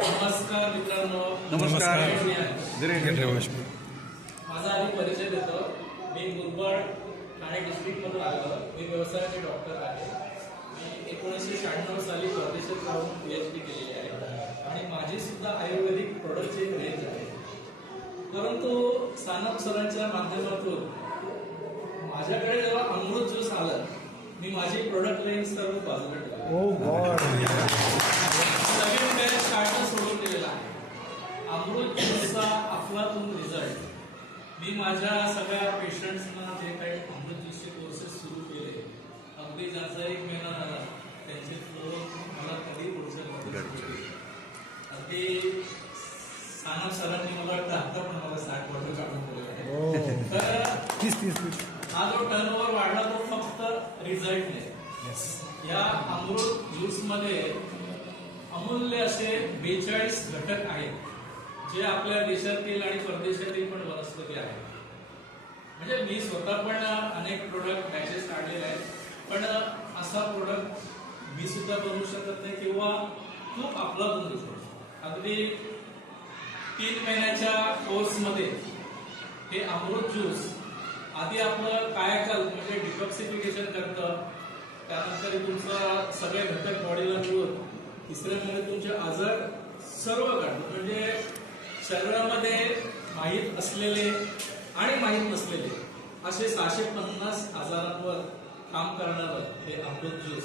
नमस्कार मित्रांनो. नमस्कार. मी आहे. धीरेंद्र माझा आधी परिचय देतो. मी मुरबाड ठाणे डिस्ट्रिक्टमधून आलो मी व्यवसायाचे डॉक्टर आहे. मी एकोणीसशे शहाण्णव साली परदेशात जाऊन पी एच डी केलेली आहे. आणि माझी सुद्धा आयुर्वेदिक प्रोडक्टची एक रेंज आहे. परंतु सानप सरांच्या माध्यमातून माझ्याकडे जेव्हा अमृत ज्यूस आलं मी माझी प्रोडक्ट रेंज सर्व बाजूला ठेवली. मी माझ्या सगळ्या पेशंट्सना जे काही अमृत ज्यूसचे कोर्सेस सुरू केले अगदी ज्यांचा एक महिना झाला त्यांचे फ्लो मला कधी पुढच्या अगदी सानप सरांनी मला वाटतं आता पण मला साठ वर्ष काढून आहे. ओ तर हा जो टर्नओव्हर वाढला तो फक्त रिझल्टने या अमृत ज्यूसमध्ये अमूल्य असे बेचाळीस घटक आहेत. जे आपल्या देशातील आणि परदेशातील पण वनस्पती आहेत. म्हणजे मी स्वतः पण अनेक प्रोडक्ट बॅचेस काढलेले आहेत. पण असा प्रोडक्ट मी सुद्धा बनवू शकत नाही किंवा खूप आपला बनवू शकतो अगदी तीन महिन्याच्या कोर्समध्ये हे अमृत ज्यूस आधी आपलं कायाकल्प म्हणजे डिटॉक्सिफिकेशन करतं. त्यानंतर तुमचा सगळे घटक बॉडीला मिळून तिसऱ्यामध्ये तुमचे आजार सर्व काढतो म्हणजे शरीरामध्ये माहीत असलेले आणि माहीत नसलेले असे सहाशे पन्नास आजारांवर काम करणारं हे अमृत ज्यूस.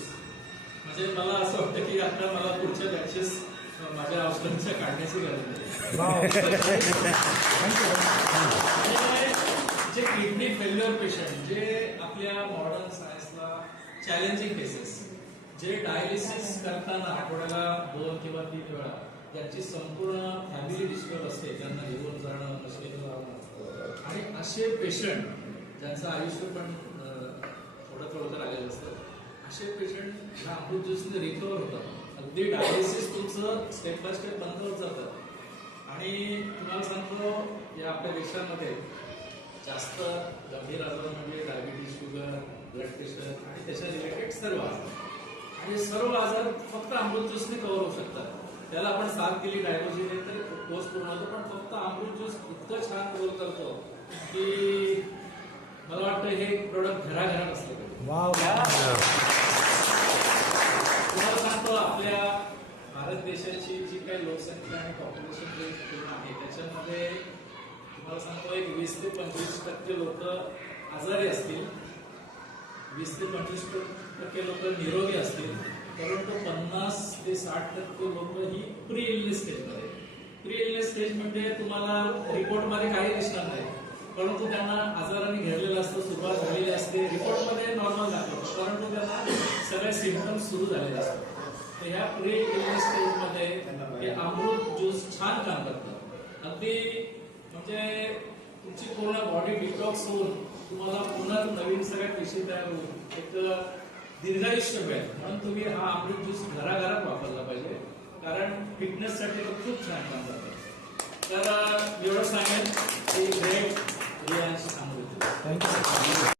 म्हणजे मला असं वाटतं की आता मला पुढच्या बॅचेस माझ्या औषधांच्या काढण्याची गरज आणि जे किडनी फेल्युअर पेशंट जे आपल्या मॉडर्न सायन्सला चॅलेंजिंग केसेस जे डायलिसिस करताना आठवड्याला दोन किंवा तीन वेळा त्यांची संपूर्ण फॅमिली डिस्टर्ब असते त्यांना घेऊन जाणं मुश्किल जाणं आणि असे पेशंट ज्यांचं आयुष्य पण थोडं थोडं तर आलेलं असतं असे पेशंट ह्या अमृत ज्यूसने रिकवर होतात. अगदी डायलिसिस तुमचं स्टेप बाय स्टेप बंद होत जातं. आणि तुम्हाला सांगतो या आपल्या देशामध्ये जास्त गंभीर आजार म्हणजे डायबिटीज शुगर ब्लड प्रेशर आणि त्याच्या रिलेटेड सर्व आजार. आणि सर्व आजार फक्त अमृत ज्यूसने कव्हर होऊ शकतात. त्याला आपण साथ दिली डायबोजीने तर कोर्स पूर्ण होतो. पण फक्त अमृत ज्यूस इतकं छान कव्हर करतो की मला वाटतं हे प्रोडक्ट घराघरात असलं तुम्हाला सांगतो आपल्या भारत देशाची जी काही लोकसंख्या आणि पॉप्युलेशन रेट पूर्ण आहे त्याच्यामध्ये तुम्हाला सांगतो एक वीस ते पंचवीस टक्के लोक आजारी असतील. वीस ते पंचवीस टक्के लोक निरोगी असतील परंतु पन्नास ते साठ बरोबर ही प्री इलनेस स्टेजमध्ये प्री इलनेस स्टेज म्हणजे तुम्हाला रिपोर्टमध्ये काही दिसणार नाही. परंतु त्यांना आजाराने घेरलेलं असतं सुरुवात झालेली असते. रिपोर्टमध्ये नॉर्मल दाखवतो. परंतु त्यांना सगळे सिम्पटम्स सुरू झालेले असतात. तर ह्या प्री इलनेस स्टेजमध्ये हे अमृत ज्यूस छान काम करतं. अगदी म्हणजे तुमची पूर्ण बॉडी डिटॉक्स होऊन तुम्हाला पुन्हा नवीन सगळ्या पेशी तयार होऊन एक दीर्घायुष्य मिळेल. म्हणून तुम्ही हा अमृत ज्यूस घराघरात वापरला पाहिजे. कारण फिटनेससाठी खूप छान काम करतात. तर एवढं सांगेन की ग्रेट रियांश